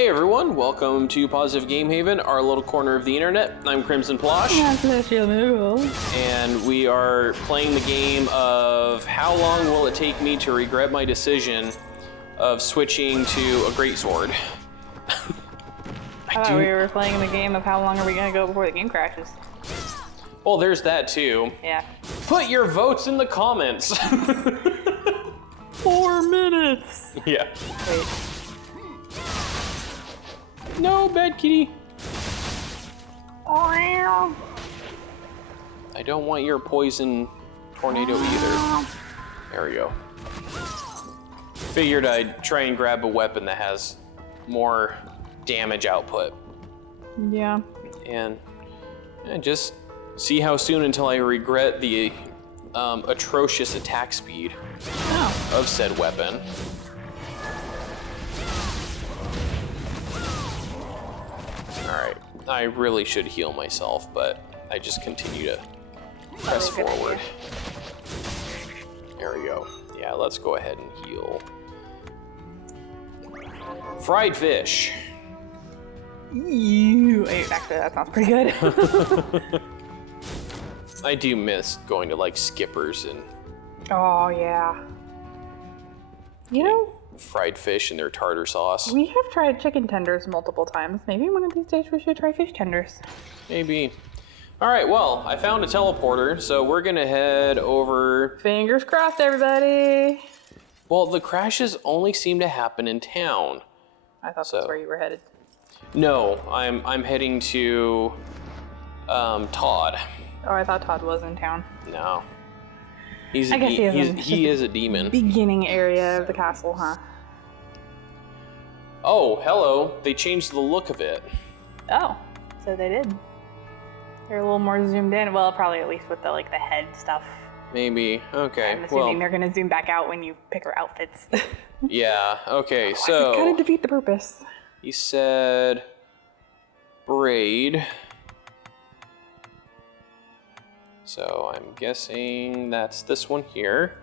Hey everyone, welcome to Positive Game Haven, our little corner of the internet. I'm Crimson Plosh. And we are playing the game of how long will it take me to regret my decision of switching to a greatsword. I thought we were playing the game of how long are we going to go before the game crashes. Well, there's that too. Yeah. Put your votes in the comments. 4 minutes. Yeah. Wait. No, bad kitty. Oh, I don't want your poison tornado either. There we go. Figured I'd try and grab a weapon that has more damage output. yeah. And just see how soon until I regret the atrocious attack speed of said weapon. Alright, I really should heal myself, but I just continue to press forward. There we go. Yeah, let's go ahead and heal. Fried fish. Ew. Actually, that sounds pretty good. I do miss going to like Skippers and Oh, yeah. You know, fried fish and their tartar sauce. we have tried chicken tenders multiple times. Maybe one of these days we should try fish tenders. Maybe. All right, well, I found a teleporter, so we're gonna head over. Fingers crossed, everybody. Well, the crashes only seem to happen in town. I thought that's where you were headed. No, I'm heading to Todd. Oh, I thought Todd was in town. No. He's I guess he is a demon. Beginning area of the castle, huh? Oh, hello. They changed the look of it. Oh, so they did. They're a little more zoomed in. Well, probably at least with the the head stuff. Maybe. Okay. I'm assuming they're gonna zoom back out when you pick her outfits. Yeah. Okay. So So kind of defeat the purpose. he said braid. So I'm guessing that's this one here.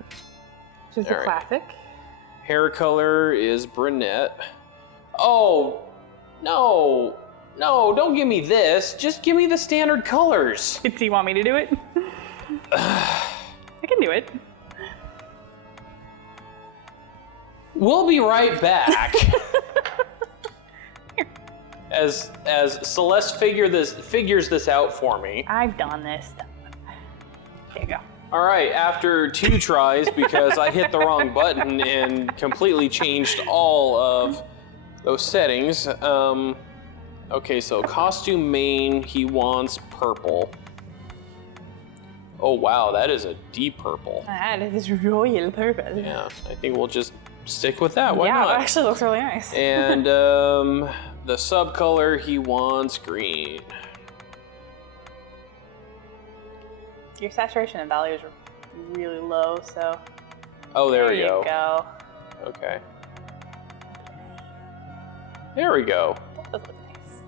Which is All a right. classic. Hair color is brunette. Oh, no, don't give me this. Just give me the standard colors. Do you want me to do it? I can do it. We'll be right back. As Celeste figures this out for me. I've done this stuff. There you go. All right, after 2 tries because I hit the wrong button and completely changed all of those settings. Okay, so costume main, he wants purple. Oh wow, that is a deep purple. That is royal purple. Yeah, I think we'll just stick with that. Why yeah, not? it actually looks really nice. And the sub color, he wants green. Your saturation and value is really low, so. Oh, there we you go. Okay. There we go. That does look nice.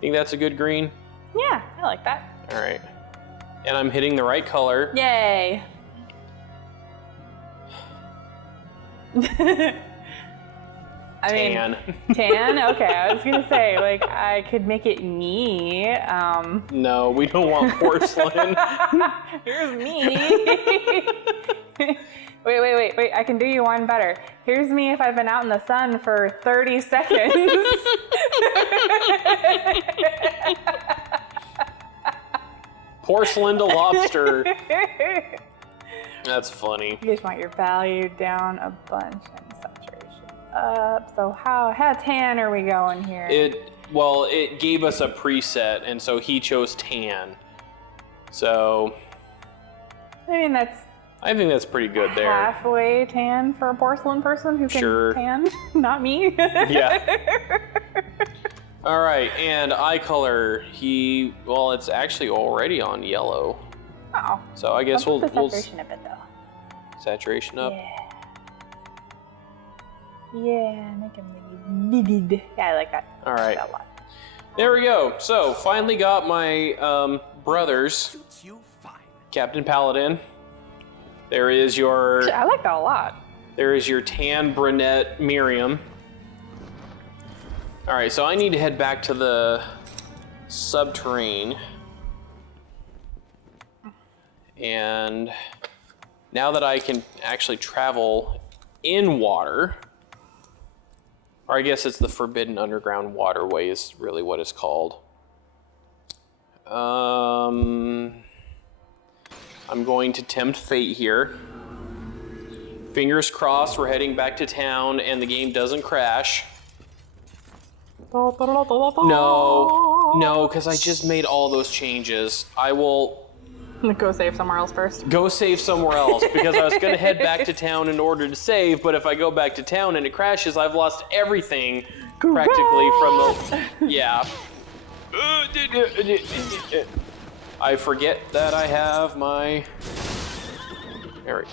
Think that's a good green? Yeah, I like that. All right. And I'm hitting the right color. Yay. Tan. Tan? Okay, I was gonna say, I could make it me. No, we don't want porcelain. Here's me. Wait, I can do you one better. Here's me if I've been out in the sun for 30 seconds. Porcelain to lobster. That's funny. You just want your value down a bunch and saturation up. So how tan are we going here? It gave us a preset, and so he chose tan. So I think that's pretty good there. halfway tan for a porcelain person who can tan, not me. Yeah. All right, and eye color, it's actually already on yellow. Oh. So I guess I'll put the we'll saturation a bit though. Saturation up. Yeah, make him vivid. Yeah, I like that. All right. I like that a lot. There we go. So finally got my brothers, Captain Paladin. There is your. I like that a lot. There is your tan brunette Miriam. All right, so I need to head back to the subterrane. And now that I can actually travel in water, or I guess it's the Forbidden Underground Waterway is really what it's called. I'm going to tempt fate here. Fingers crossed we're heading back to town and the game doesn't crash. No, because I just made all those changes. I will... Go save somewhere else first. Go save somewhere else, because I was going to head back to town in order to save, but if I go back to town and it crashes, I've lost everything practically from the... Yeah. I forget that I have my... There we go.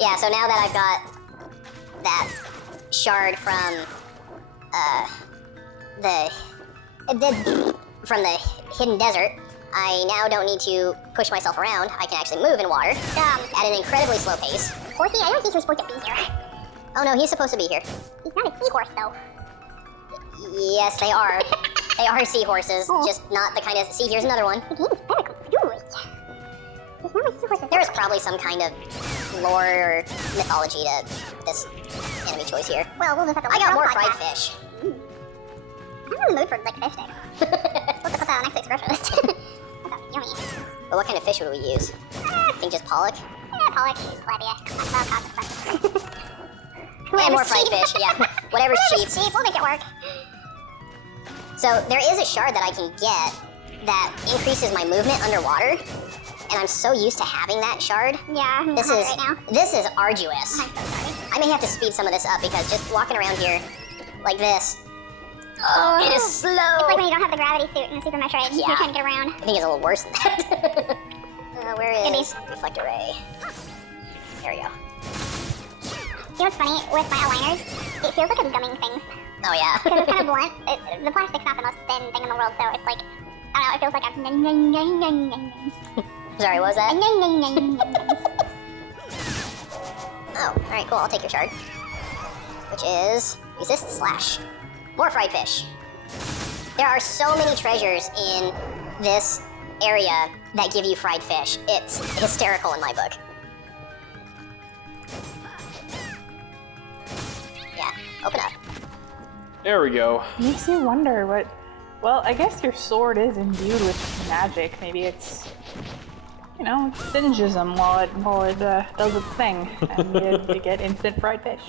Yeah, so now that I've got that shard from the hidden desert, I now don't need to push myself around. I can actually move in water at an incredibly slow pace. Horsey, I don't think you're supposed to be here. Oh no, he's supposed to be here. He's not a seahorse, though. Yes, they are. They are seahorses, just not the kind of... See, here's another one. The game's very confused. There's no seahorses. There's probably some kind of lore or mythology to this enemy choice here. Well, we'll just have to... I got more fried fish. I'm in the mood for, like, fish sticks. We'll just put that on next week's grocery list. That sounds yummy. But what kind of fish would we use? I think just pollock? Yeah, pollock, tilapia. Well, cost expensive. And more fried fish, yeah. Whatever's cheap. Cheap, we'll make it work. So there is a shard that I can get that increases my movement underwater, and I'm so used to having that shard. Yeah, I'm This hungry is right now. this is arduous. I'm so sorry. I may have to speed some of this up because just walking around here like this, it is slow. It's like when you don't have the gravity suit in the Super Metroid. Yeah. You're trying to get around. I think it's a little worse than that. Where is reflector ray? There we go. You know what's funny? With my aligners, it feels like I'm gumming things. Oh yeah. Because it's kind of blunt. The plastic's not the most thin thing in the world, so it's like, I don't know, it feels like I'm... Sorry, what was that? Oh, Oh, alright, cool, I'll take your shard. Which is resist slash. More fried fish. There are so many treasures in this area that give you fried fish. It's hysterical in my book. Yeah, open up. There we go. Makes you wonder what... Well, I guess your sword is imbued with magic. Maybe it's... You know, it singes them while it does its thing. And you get instant fried fish.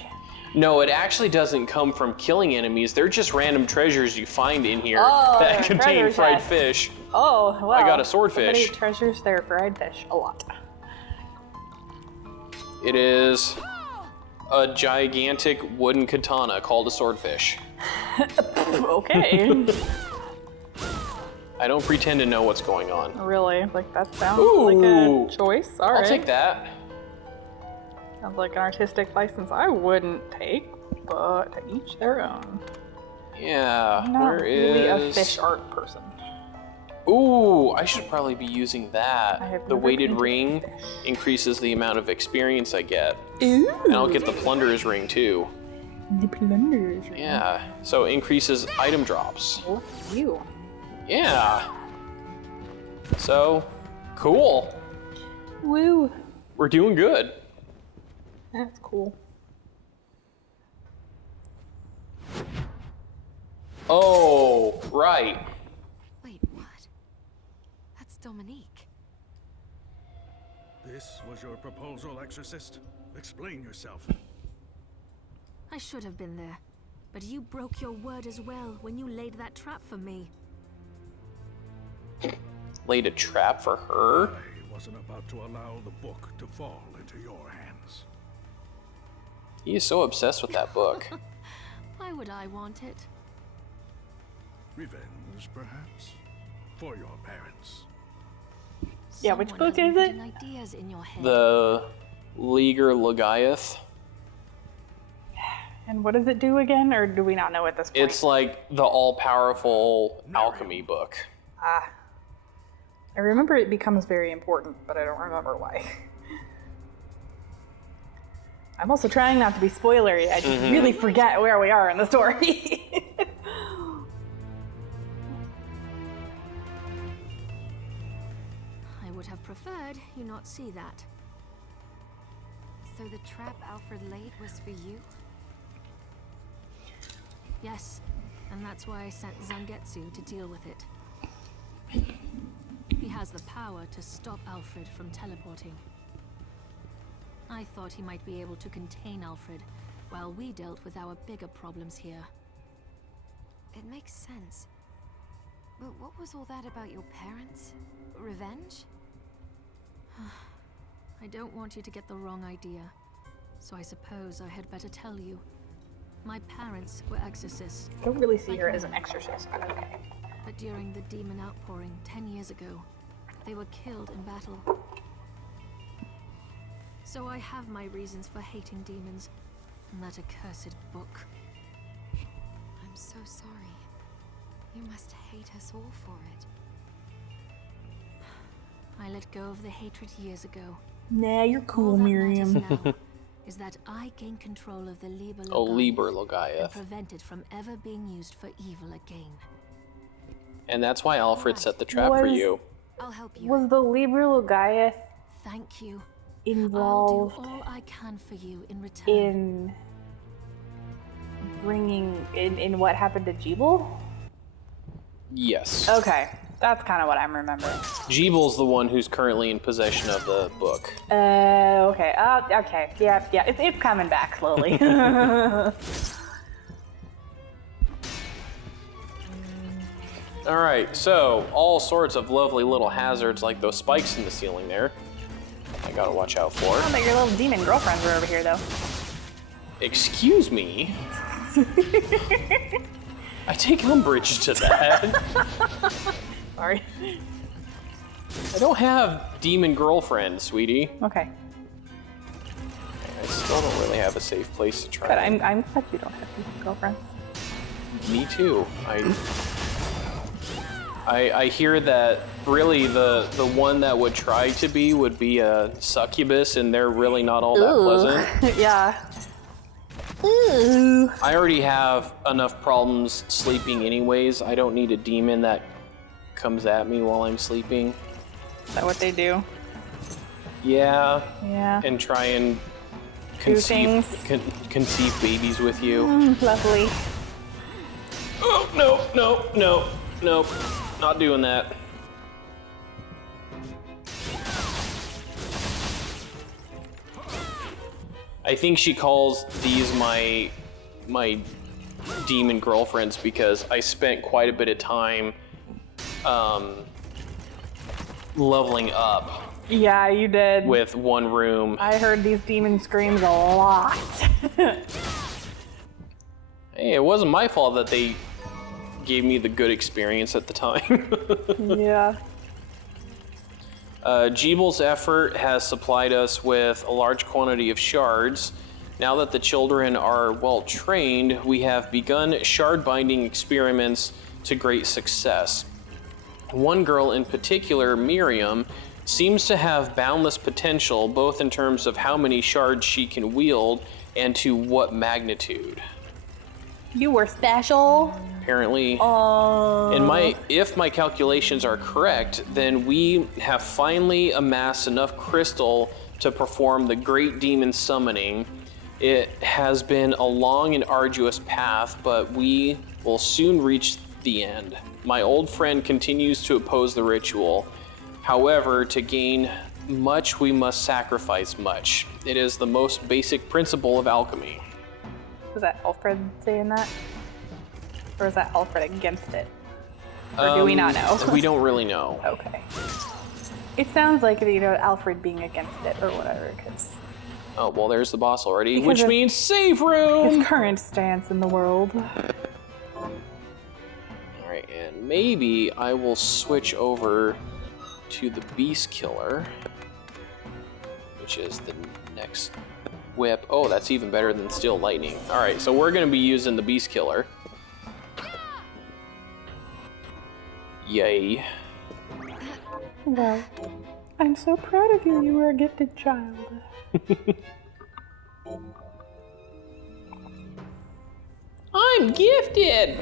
No, it actually doesn't come from killing enemies. They're just random treasures you find in here that contain treasure fried chest. fish. Oh, well. I got a swordfish. Somebody treasures their fried fish a lot. It is a gigantic wooden katana called a swordfish. Okay. I don't pretend to know what's going on. Really? Like, that sounds Ooh. like a choice. All right. I'll take that. Sounds like an artistic license I wouldn't take, but to each their own. Yeah, I'm not where really is... a fish art person. Ooh, I should probably be using I that. have The never weighted painted ring fish. increases the amount of experience I get. Ooh. And I'll get the plunderer's ring too. The plunderers. Yeah, so increases item drops. Oh, you. Yeah. So, cool. Woo. We're doing good. That's cool. Oh, right. Wait, what? That's Dominique. This was your proposal, Exorcist? Explain yourself. I should have been there. But you broke your word as well when you laid that trap for me. Laid a trap for her? I wasn't about to allow the book to fall into your hands. He is so obsessed with that book. Why would I want it? Revenge, perhaps? For your parents. Yeah, which Someone book has is been it? putting ideas in your head. The Leaguer Legiath. And what does it do again, or do we not know at this point? It's like the all-powerful alchemy book. Ah. I remember it becomes very important, but I don't remember why. I'm also trying not to be spoilery. I just really forget where we are in the story. I would have preferred you not see that. So the trap Alfred laid was for you? Yes, and that's why I sent Zangetsu to deal with it. He has the power to stop Alfred from teleporting. I thought he might be able to contain Alfred while we dealt with our bigger problems here. It makes sense. But what was all that about your parents? Revenge? I don't want you to get the wrong idea, so I suppose I had better tell you. My parents were exorcists, I don't really see her as an exorcist, but okay. but during the demon outpouring 10 years ago, they were killed in battle. So I have my reasons for hating demons and that accursed book. I'm so sorry. You must hate us all for it. I let go of the hatred years ago. Nah, you're cool, All that Miriam. matters now is that I gain control of the Liber Oh, Liber and Logaeth. prevent it from ever being used for evil again. And that's why Alfred set the trap for Was- you. I'll help you. Was the Liber Logaeth Thank you. involved I'll do all I can for you in return. in bringing in what happened to Jeeble? Yes. Okay, that's kind of what I'm remembering. Jeebel's the one who's currently in possession of the book. Okay. Okay. Yeah. It's coming back slowly. Alright, so all sorts of lovely little hazards like those spikes in the ceiling there. I gotta watch out for. Oh, but your little demon girlfriends were over here, though. Excuse me? I take umbrage to that. Sorry. I don't have demon girlfriend, sweetie. Okay. I still don't really have a safe place to try. But I'm glad you don't have demon girlfriends. Me too. I hear that really the one that would try to be would be a succubus, and they're really not all that pleasant. Yeah. Ooh. I already have enough problems sleeping anyways. I don't need a demon that comes at me while I'm sleeping. Is that what they do? Yeah. Yeah. And try and Do conceive, things. conceive babies with you. Lovely. Oh, no. Not doing that. I think she calls these my demon girlfriends because I spent quite a bit of time leveling up Yeah, you did. with one room. I heard these demon screams a lot. Hey, it wasn't my fault that they gave me the good experience at the time. Yeah. Jeebel's effort has supplied us with a large quantity of shards. Now that the children are well trained, we have begun shard binding experiments to great success. One girl in particular, Miriam, seems to have boundless potential both in terms of how many shards she can wield and to what magnitude. You were special. Apparently, if my calculations are correct, then we have finally amassed enough crystal to perform the great demon summoning. It has been a long and arduous path, but we will soon reach the end. My old friend continues to oppose the ritual. However, to gain much, we must sacrifice much. It is the most basic principle of alchemy. Was that Alfred saying that? Or is that Alfred against it? Or do we not know? We don't really know. Okay. It sounds like, Alfred being against it or whatever, because Oh, well, there's the boss already, Because which of means save room! his current stance in the world. Alright, and maybe I will switch over to the Beast Killer, which is the next whip. Oh, that's even better than Steel Lightning. Alright, so we're going to be using the Beast Killer. Yay. Well, I'm so proud of you. You were a gifted child. I'm gifted!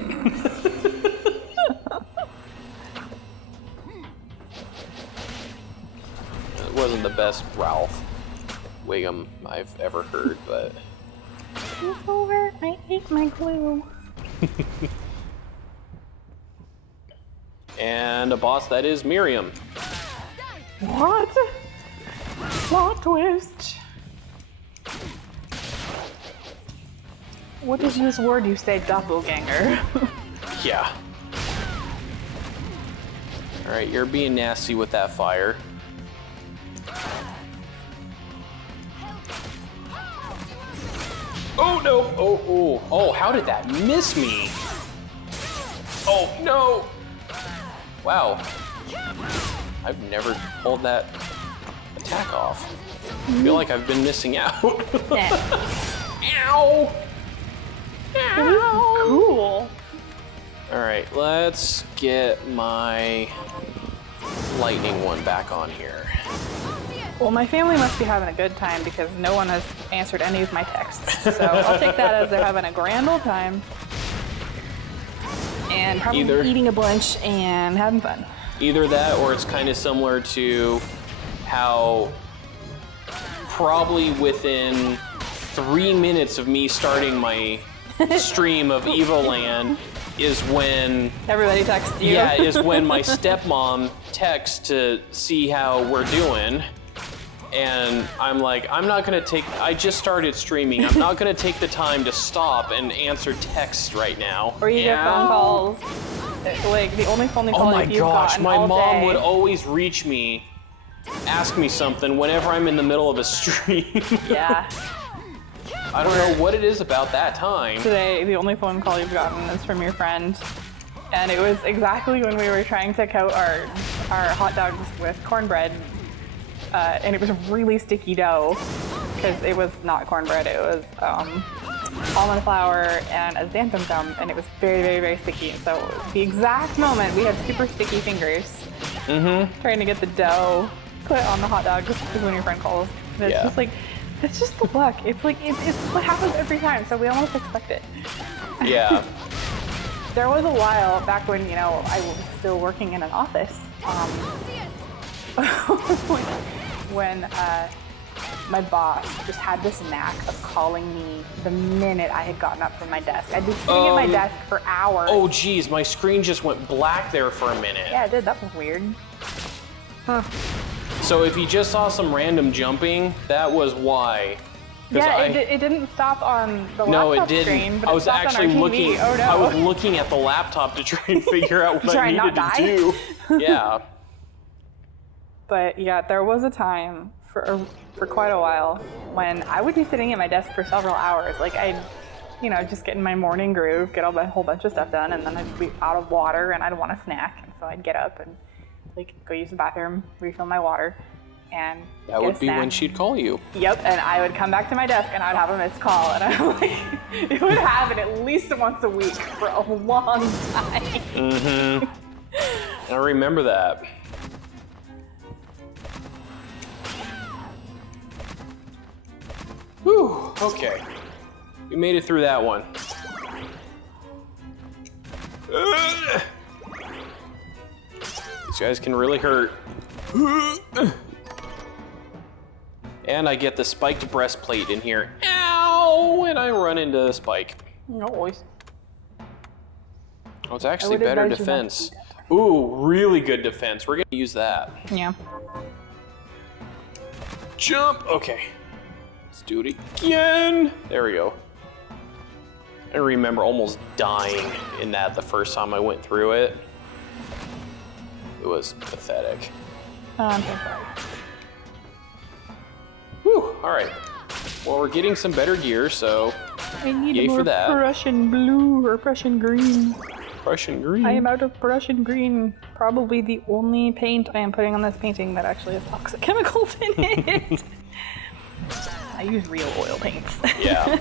It wasn't the best Ralph Wiggum I've ever heard, but... It's over. I ate my glue. And a boss that is Miriam. What? Plot twist. What is this word you say, doppelganger? Yeah. Alright, you're being nasty with that fire. Oh no! Oh, how did that miss me? Oh no! Wow. I've never pulled that attack off. I feel like I've been missing out. Ow! Ow! Cool. Alright, let's get my lightning one back on here. Well, my family must be having a good time because no one has answered any of my texts. So I'll take that as they're having a grand old time. And probably eating a bunch and having fun. Either that or it's kind of similar to how probably within 3 minutes of me starting my stream of Evoland is when... Everybody texts you. Yeah, is when my stepmom texts to see how we're doing. And I'm like, I'm not gonna take, I just started streaming. I'm not gonna take the time to stop and answer texts right now. Or you get phone calls. Like, the only phone call Oh my you've gosh, gotten my all mom day. would always reach me, ask me something whenever I'm in the middle of a stream. Yeah. I don't know what it is about that time. Today, the only phone call you've gotten is from your friend. And it was exactly when we were trying to coat our hot dogs with cornbread. And it was really sticky dough because it was not cornbread. It was almond flour and a xanthan gum, and it was very, very, very sticky. And so the exact moment we had super sticky fingers trying to get the dough put on the hot dog is when your friend calls. And it's just like, it's just the luck. It's like, it's what happens every time, so we almost expect it. Yeah. There was a while back when, you know, I was still working in an office. When my boss just had this knack of calling me the minute I had gotten up from my desk. I'd be sitting at my desk for hours. Oh geez, my screen just went black there for a minute. Yeah, it did. That was weird. Huh. So if you just saw some random jumping, that was why. Yeah, it didn't stop on the No, laptop it didn't. screen, but I it was stopped actually on our TV. looking. Oh no! I was looking at the laptop to try and figure out what Try I and needed not to do. Yeah. But yeah, there was a time for quite a while when I would be sitting at my desk for several hours. Like I'd, you know, just get in my morning groove, get a whole bunch of stuff done, and then I'd be out of water and I'd want a snack, and so I'd get up and like go use the bathroom, refill my water, and That would be when she'd call you. Yep, and I would come back to my desk and I'd have a missed call, and I'm like, it would happen at least once a week for a long time. I remember that. Whew, okay. We made it through that one. These guys can really hurt. And I get the spiked breastplate in here. Ow! And I run into Spike. No worries. Oh, it's actually better defense. Ooh, really good defense. We're gonna use that. Yeah. Jump! Okay. Let's do it again. There we go. I remember almost dying in that the first time I went through it. It was pathetic. I'm so sorry. Whew, alright. Well, we're getting some better gear, so I need yay more for that. Prussian blue or Prussian green. Prussian green. I am out of Prussian green. Probably the only paint I am putting on this painting that actually has toxic chemicals in it. I use real oil paints. Yeah.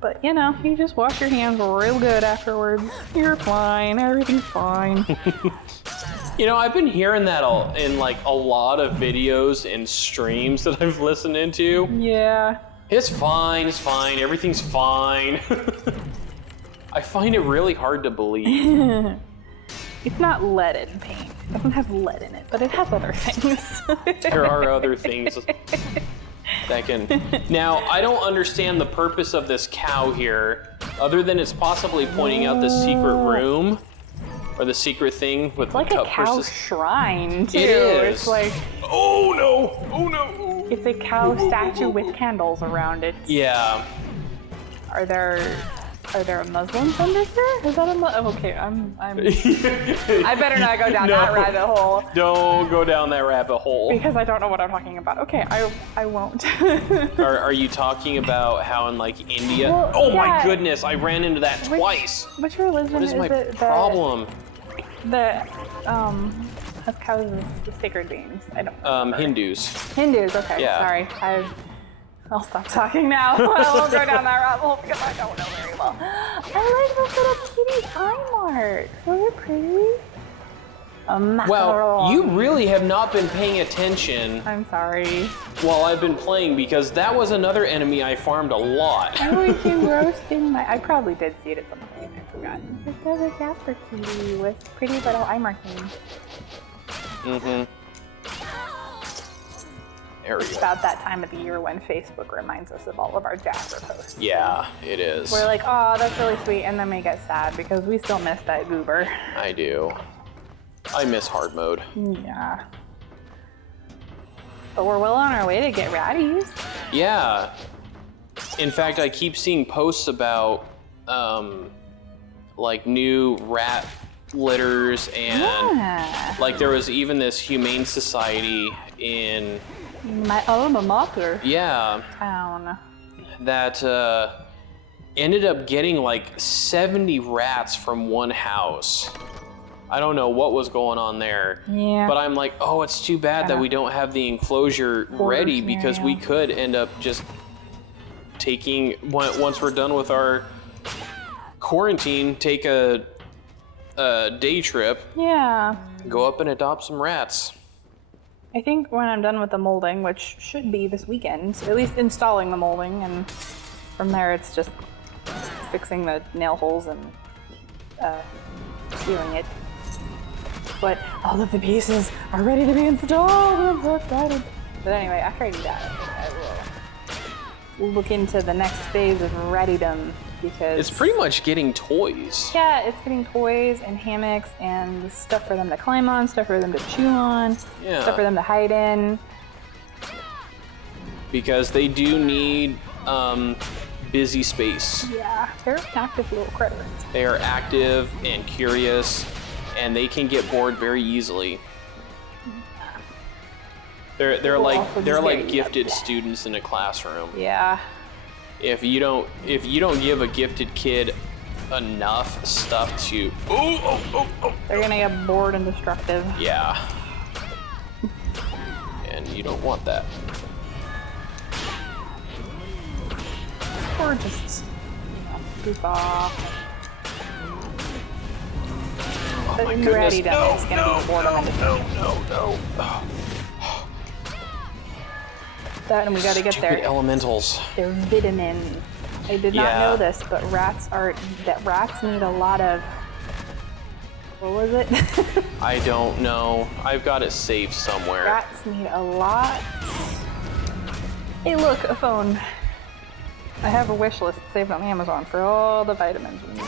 But you know, you just wash your hands real good afterwards. You're fine. Everything's fine. You know, I've been hearing that in like a lot of videos and streams that I've listened into. Yeah. It's fine, everything's fine. I find it really hard to believe. It's not lead in paint. It doesn't have lead in it, but it has other things. There are other things that can... Now, I don't understand the purpose of this cow here, other than it's possibly pointing out the secret room, or the secret thing with It's like the a cup cow versus... shrine, too. It is. It's like... Oh no! Oh no! It's a cow statue with candles around it. Yeah. Are there Muslims under here? Is that a okay, I better not go down that rabbit hole. Don't go down that rabbit hole. Because I don't know what I'm talking about. Okay, I won't. Are you talking about how in like India? Well, oh my yeah. goodness, I ran into that twice. Which religion What is my it problem? that has cows as sacred beings? I don't know. Hindus. Hindus, okay, Yeah. sorry. I'll stop talking now. I won't go down that rabbit hole because I don't know very well. I like those little kitty eye marks. Those are pretty. Well, you really have not been paying attention I'm sorry. while I've been playing because that was another enemy I farmed a lot. I was roasting my. I probably did see it at some point. I forgot. It's a Jasper kitty with pretty little eye markings. Mm-hmm. There we It's go. about that time of the year when Facebook reminds us of all of our Jasper posts. Yeah, it is. We're like, oh, that's really sweet, and then we get sad because we still miss that goober. I do. I miss hard mode. Yeah. But we're well on our way to get ratties. Yeah. In fact, I keep seeing posts about like new rat litters and Yeah. like there was even this humane society in My alma mater yeah town. that ended up getting like 70 rats from one house. I don't know what was going on there. Yeah. But I'm like, oh, it's too bad that we don't have the enclosure ready because we could end up just taking, once we're done with our quarantine, take a day trip, Yeah. go up and adopt some rats. I think when I'm done with the molding, which should be this weekend, at least installing the molding, and from there it's just fixing the nail holes and sealing it. But all of the pieces are ready to be installed. I'm so excited. But anyway, after I do that, I will look into the next phase of readydom because It's pretty much getting toys. yeah, it's getting toys and hammocks and stuff for them to climb on, stuff for them to chew on, Yeah. stuff for them to hide in. Because they do need busy space. Yeah, they're active little critters. They are active and curious, and they can get bored very easily. They're Well, like also they're just like very gifted young. students in a classroom. Yeah. If you don't give a gifted kid enough stuff to They're gonna get bored and destructive. yeah. And you don't want that. Or just goof off. Oh my But goodness. readydom is gonna be boredom. No. That and we gotta get Stupid their elementals. vitamins. I did not Yeah. know this, but rats need a lot of, what was it? I don't know. I've got it saved somewhere. Rats need a lot. Hey look, a phone. I have a wish list saved on Amazon for all the vitamins we need.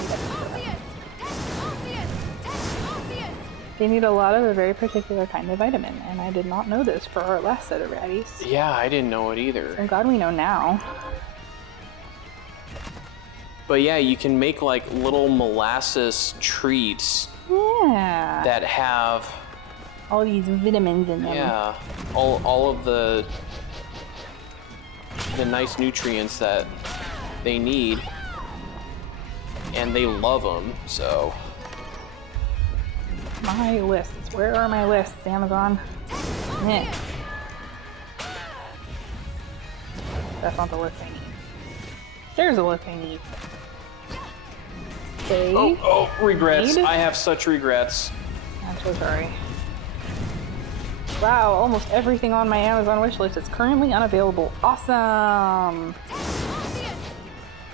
They need a lot of a very particular kind of vitamin, and I did not know this for our last set of ratties. Yeah, I didn't know it either. I'm glad we know now. But yeah, you can make like little molasses treats Yeah. that have All these vitamins in them. yeah, all of the nice nutrients that they need, and they love them. So My lists. Where are my lists, Amazon? Meh. That's not the list I need. There's a list I need. Okay. regrets. Need? I have such regrets. I'm so sorry. Wow, almost everything on my Amazon wishlist is currently unavailable. Awesome!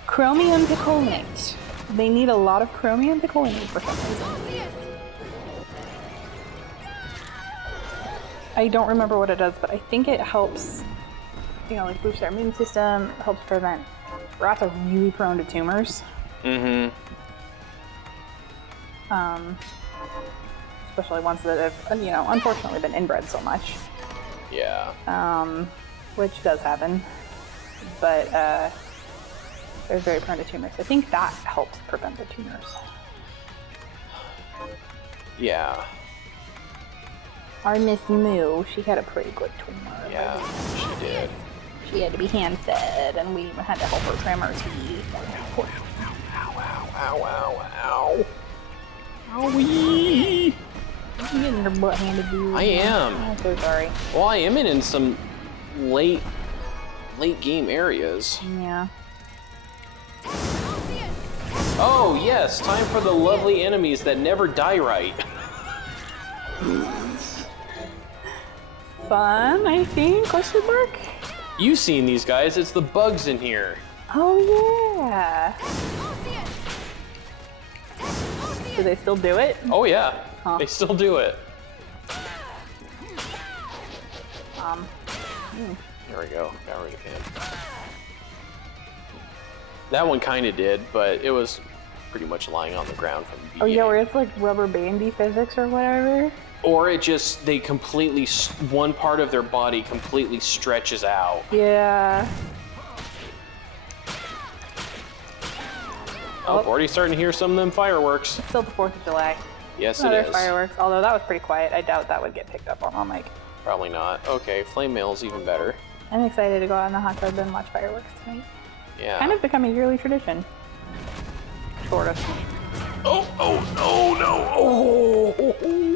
Chromium picolinate. They need a lot of chromium picolinate for some reason. I don't remember what it does, but I think it helps, you know, like boost their immune system, helps prevent. Rats are really prone to tumors. Mm-hmm. Especially ones that have, you know, unfortunately been inbred so much. Yeah. Which does happen. But, they're very prone to tumors. I think that helps prevent the tumors. Yeah. Our Miss Moo, she had a pretty good tumor. Yeah, she did. She had to be hand fed, and we had to help her trim her teeth. Ow, ow, ow, ow. Owie! You're getting your butt handed to you. I am. I'm so sorry. Well, I am in some late game areas. Yeah. Oh, yes, time for the lovely enemies that never die right. Fun, I think? Question mark? You've seen these guys, it's the bugs in here. Oh, yeah. Do they still do it? Oh, yeah, Huh. they still do it. There we go, got rid of him. That one kind of did, but it was pretty much lying on the ground from the Oh, beginning. yeah, where it's like rubber bandy physics or whatever. Or it just, they completely, one part of their body completely stretches out. Yeah. Oh, already starting to hear some of them fireworks. Still the 4th of July. Yes, Another it is. fireworks, although that was pretty quiet. I doubt that would get picked up on my mic. Probably not. Okay, flame mail's even better. I'm excited to go out in the hot tub and watch fireworks tonight. Yeah. Kind of become a yearly tradition. Sort of. Oh,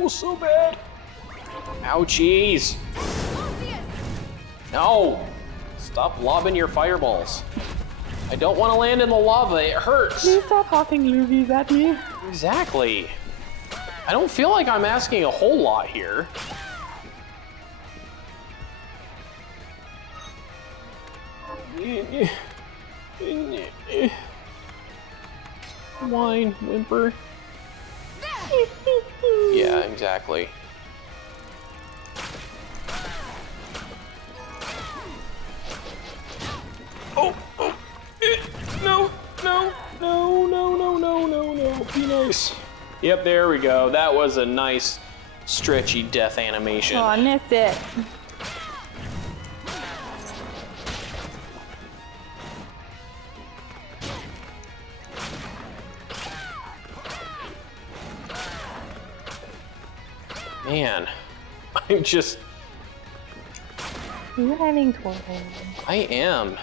so bad. Ouchies. No. Stop lobbing your fireballs. I don't want to land in the lava, it hurts. Please stop hopping loogies at me. Exactly. I don't feel like I'm asking a whole lot here. Whine, whimper. Yeah, exactly. Oh, no. Be nice. Yep, there we go. That was a nice, stretchy death animation. Oh, I missed it. Man, I'm just... You're having trouble. I am.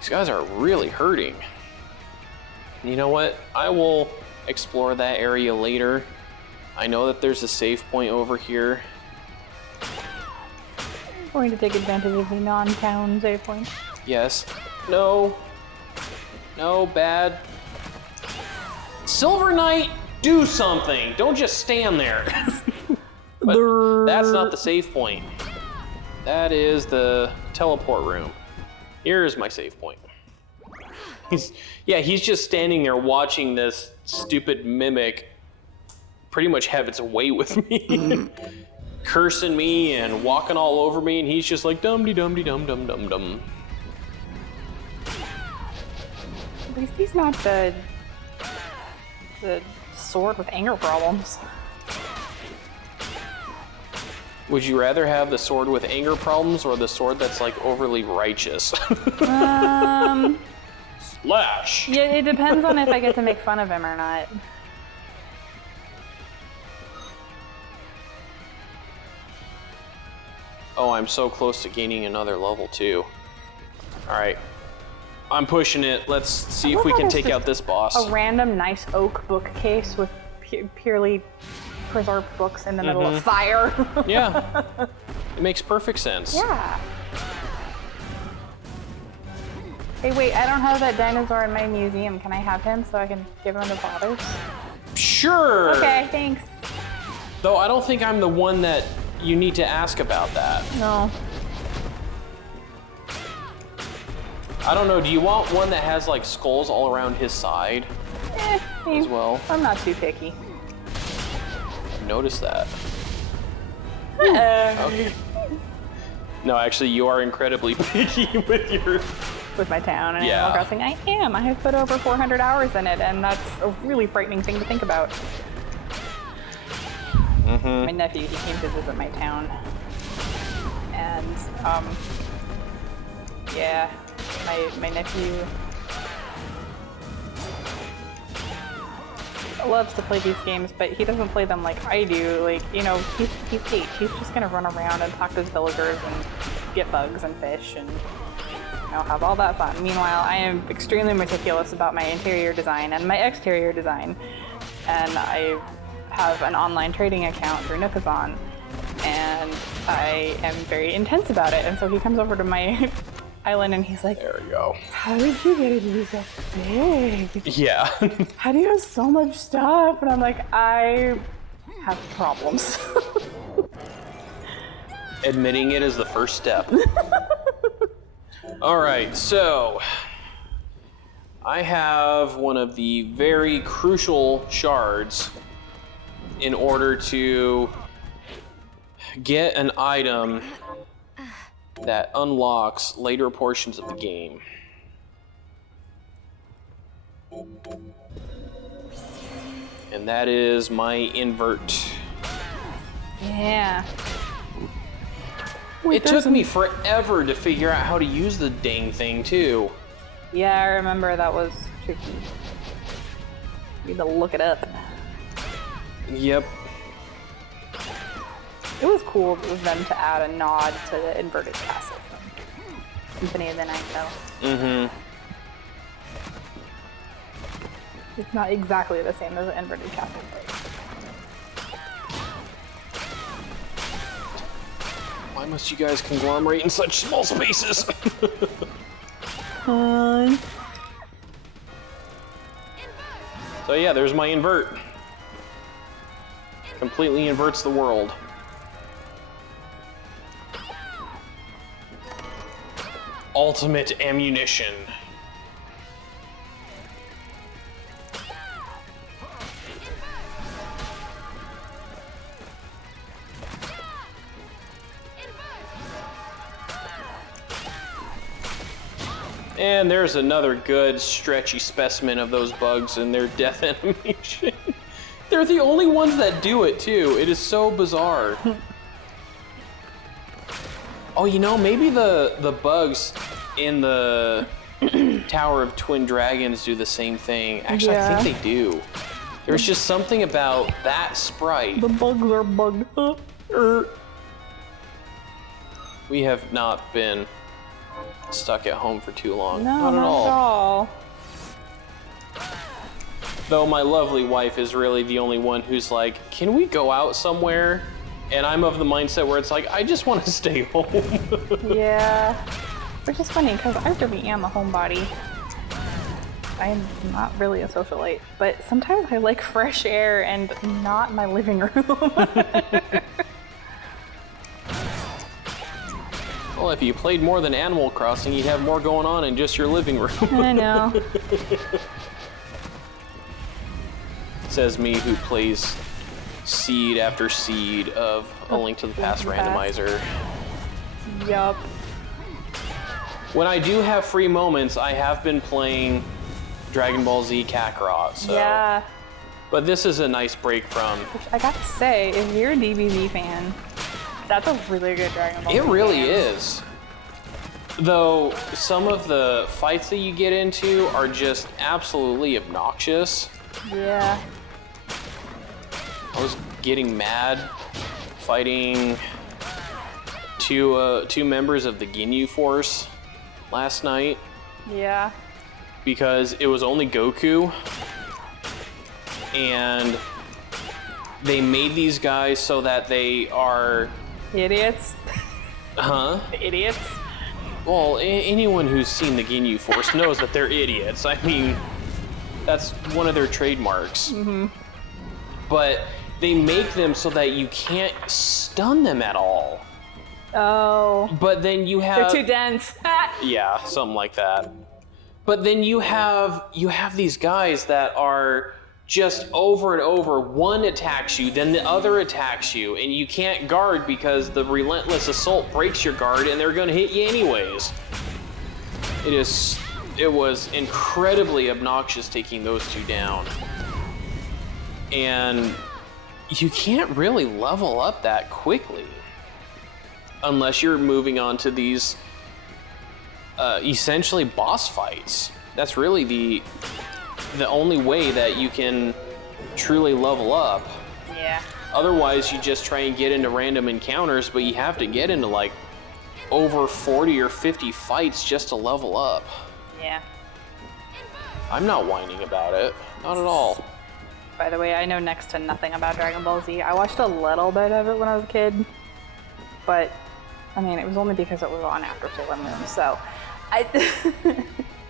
These guys are really hurting. You know what? I will explore that area later. I know that there's a save point over here. I'm going to take advantage of the non-town save point. Yes. No. No, bad. Silver Knight, do something! Don't just stand there. But that's not the save point. That is the teleport room. Here's my save point. He's just standing there watching this stupid mimic pretty much have its way with me. Cursing me and walking all over me, and he's just like dum-de-dum-de-dum-dum-dum-dum. At least he's not the sword with anger problems. Would you rather have the sword with anger problems or the sword that's like overly righteous? Slash! Yeah, it depends on if I get to make fun of him or not. Oh, I'm so close to gaining another level too. Alright. I'm pushing it. Let's see if we can take out this boss. A random nice oak bookcase with purely preserved books in the middle of fire. Yeah. It makes perfect sense. Yeah. Hey, wait, I don't have that dinosaur in my museum. Can I have him so I can give him to fathers? Sure! Okay, thanks. Though I don't think I'm the one that you need to ask about that. No. I don't know, do you want one that has like skulls all around his side as well? I'm not too picky. Notice that. Okay. Okay. No, actually, you are incredibly picky with your... With my town and Yeah. Animal Crossing, I am. I have put over 400 hours in it, and that's a really frightening thing to think about. My nephew, he came to visit my town. And, yeah, my nephew loves to play these games, but he doesn't play them like I do. Like, you know, he's 8. He's just gonna run around and talk to his villagers and get bugs and fish and, you know, have all that fun. Meanwhile, I am extremely meticulous about my interior design and my exterior design. And I have an online trading account through Nookazon, and I am very intense about it. And so he comes over to my island and he's like, There we go. how did you get it to be so big? Yeah. How do you have so much stuff? And I'm like, I have problems. Admitting it is the first step. All right, so I have one of the very crucial shards in order to get an item that unlocks later portions of the game. And that is my invert. Yeah. It took me forever to figure out how to use the dang thing, too. Yeah, I remember that was tricky. You need to look it up. Yep. It was cool of them to add a nod to the inverted castle from Symphony of the Night, though. Mm-hmm. It's not exactly the same as the inverted castle, but... Why must you guys conglomerate in such small spaces? So yeah, there's my invert. Completely inverts the world. Ultimate ammunition. And there's another good stretchy specimen of those bugs and their death animation. They're the only ones that do it too. It is so bizarre. Oh, you know, maybe the bugs in the Tower of Twin Dragons do the same thing. Actually, Yeah. I think they do. There's just something about that sprite. The bugs are bugged up. We have not been stuck at home for too long. No, not at all. all. Though my lovely wife is really the only one who's like, can we go out somewhere? And I'm of the mindset where it's like, I just want to stay home. Yeah. Which is funny, because I really am a homebody. I'm not really a socialite, but sometimes I like fresh air and not my living room. Well, if you played more than Animal Crossing, you'd have more going on in just your living room. I know. Says me, who plays seed after seed of A Link to the Past randomizer. Yup. When I do have free moments, I have been playing Dragon Ball Z Kakarot, so. Yeah. But this is a nice break from. Which I gotta say, if you're a DBZ fan, that's a really good Dragon Ball. It really game. is. Though some of the fights that you get into are just absolutely obnoxious. Yeah. I was getting mad fighting two members of the Ginyu Force last night Yeah. because it was only Goku, and they made these guys so that they are... Idiots. Huh? Idiots. Well, anyone who's seen the Ginyu Force knows that they're idiots. I mean, that's one of their trademarks. Mm-hmm. But they make them so that you can't stun them at all. Oh. But then you They're have too dense. yeah, something like that. But then you have these guys that are just over and over. One attacks you, then the other attacks you, and you can't guard because the relentless assault breaks your guard, and they're going to hit you anyways. It was incredibly obnoxious taking those two down, and you can't really level up that quickly unless you're moving on to these essentially boss fights. That's really the only way that you can truly level up. Yeah. Otherwise, you just try and get into random encounters, but you have to get into like over 40 or 50 fights just to level up. Yeah. I'm not whining about it, not at all. By the way, I know next to nothing about Dragon Ball Z. I watched a little bit of it when I was a kid, but I mean, it was only because it was on after Sailor Moon, so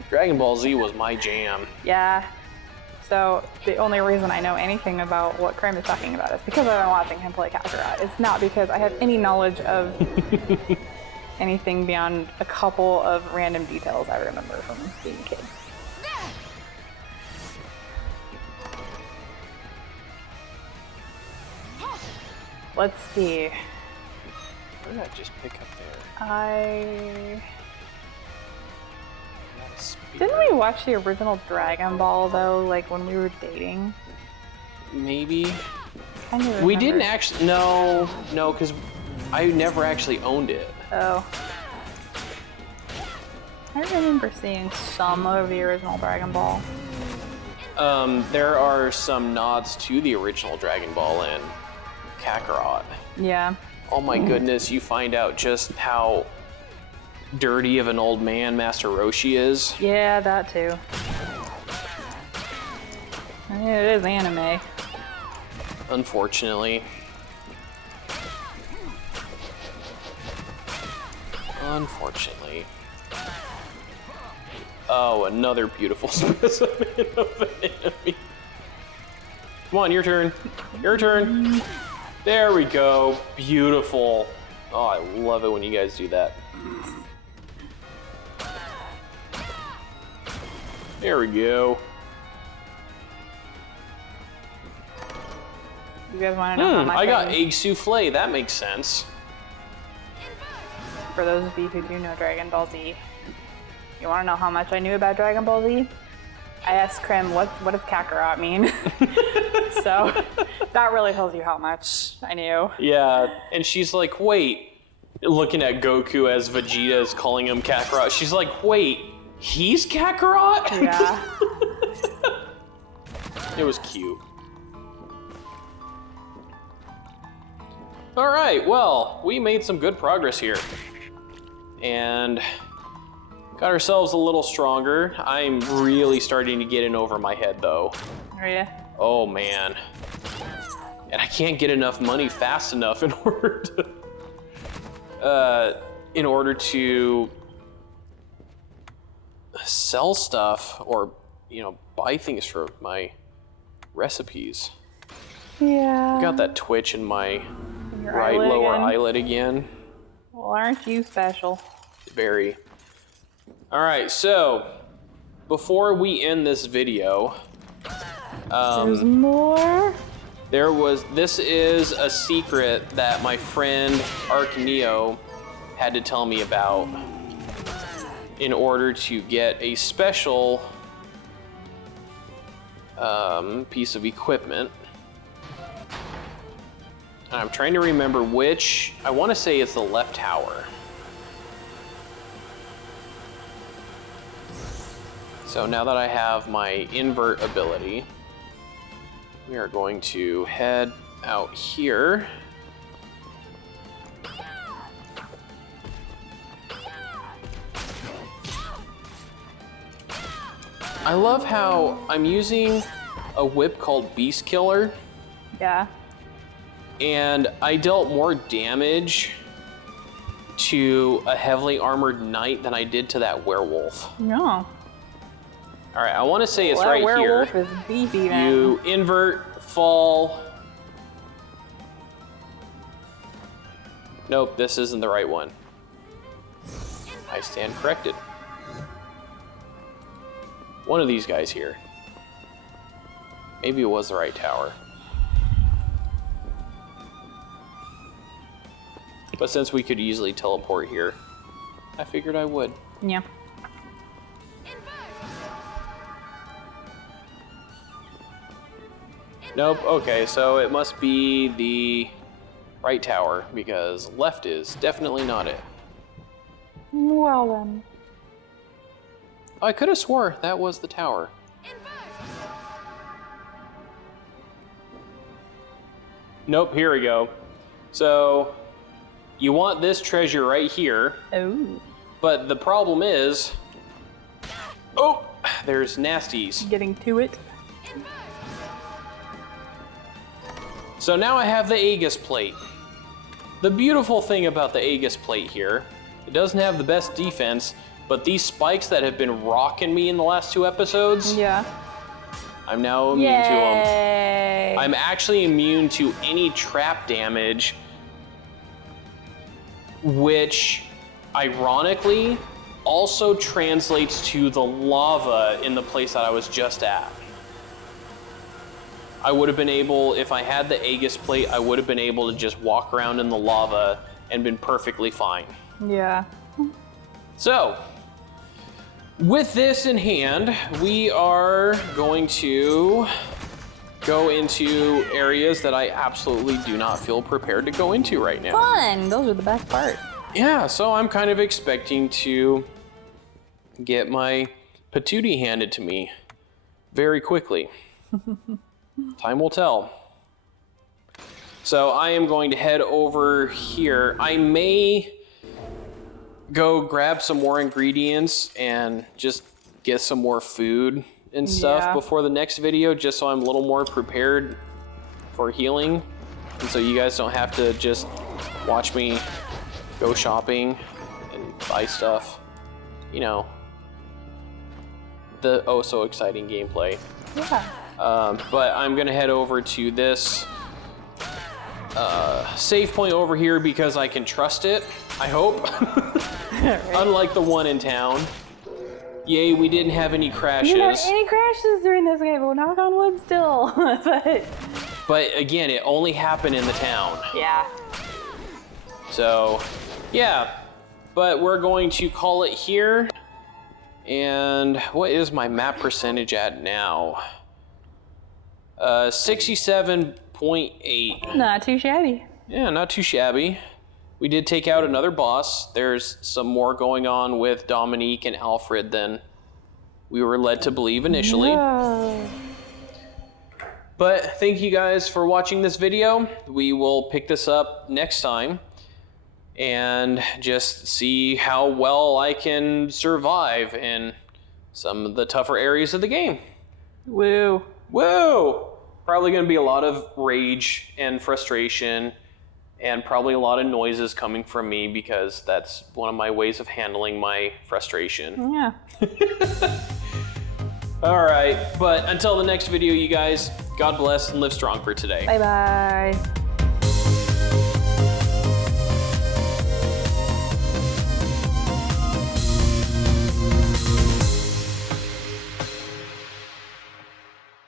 Dragon Ball Z was my jam. Yeah. So the only reason I know anything about what Krim is talking about is because I've been watching him play Kakarot. It's not because I have any knowledge of anything beyond a couple of random details I remember from being a kid. Let's see. What did I just pick up there? Didn't we watch the original Dragon Ball though, like when we were dating? Maybe. We didn't actually. No, because I never actually owned it. Oh. I remember seeing some of the original Dragon Ball. There are some nods to the original Dragon Ball in Kakarot. Yeah. Oh my goodness, you find out just how dirty of an old man Master Roshi is. Yeah, that too. I mean, it is anime. Unfortunately. Oh, another beautiful specimen of an enemy. Come on, your turn. Your turn. There we go. Beautiful. Oh, I love it when you guys do that. There we go. You guys want to know how my I got thing- egg souffle. That makes sense. For those of you who do know Dragon Ball Z, you want to know how much I knew about Dragon Ball Z? I asked Krim, what does Kakarot mean? So that really tells you how much I knew. Yeah, and she's like, wait. Looking at Goku as Vegeta is calling him Kakarot. She's like, wait, he's Kakarot? Yeah. It was cute. All right, well, we made some good progress here. And got ourselves a little stronger. I'm really starting to get in over my head, though. Are you? Oh, man. And I can't get enough money fast enough in order to sell stuff or, buy things for my recipes. Yeah. Got that twitch in my Your right eyelid lower again? eyelid again. Well, aren't you special? Very. All right, so before we end this video, There's more? this is a secret that my friend Arcaneo had to tell me about in order to get a special piece of equipment. And I'm trying to remember which. I want to say it's the left tower. So now that I have my invert ability, we are going to head out here. I love how I'm using a whip called Beast Killer, Yeah. and I dealt more damage to a heavily armored knight than I did to that werewolf. No. All right, I want to say it's That right here. werewolf is beefy, man. You invert, fall, Nope, this isn't the right one. I stand corrected. One of these guys here. Maybe it was the right tower. But since we could easily teleport here, I figured I would. Yeah. Nope, okay, so it must be the right tower, because left is definitely not it. Well then. I could have swore that was the tower. Nope, here we go. So, you want this treasure right here, Oh. but the problem is... Oh, there's nasties. Getting to it. So now I have the Aegis plate. The beautiful thing about the Aegis plate here, it doesn't have the best defense, but these spikes that have been rocking me in the last 2 episodes, Yeah. I'm now immune to Yay. them. I'm actually immune to any trap damage, which ironically also translates to the lava in the place that I was just at. I would have been able, if I had the Aegis plate, I would have been able to just walk around in the lava and been perfectly fine. Yeah. So, with this in hand, we are going to go into areas that I absolutely do not feel prepared to go into right now. Fun. Those are the best part. Yeah, so I'm kind of expecting to get my patootie handed to me very quickly. Time will tell. So I am going to head over here. I may go grab some more ingredients and just get some more food and stuff Yeah. before the next video, just so I'm a little more prepared for healing. And so you guys don't have to just watch me go shopping and buy stuff. You know, the oh so exciting gameplay. Yeah. But I'm gonna head over to this save point over here because I can trust it, I hope. Unlike the one in town. Yay, we didn't have any crashes. You didn't have any crashes during this game, but knock on wood still. But again, it only happened in the town. Yeah. So, yeah. But we're going to call it here. And what is my map percentage at now? 67.8. Not too shabby. Yeah, not too shabby. We did take out another boss. There's some more going on with Dominique and Alfred than we were led to believe initially. No. But thank you guys for watching this video. We will pick this up next time and just see how well I can survive in some of the tougher areas of the game. Woo. Woo! Probably going to be a lot of rage and frustration and probably a lot of noises coming from me because that's one of my ways of handling my frustration. Yeah. All right, but until the next video, you guys, God bless and live strong for today. Bye-bye.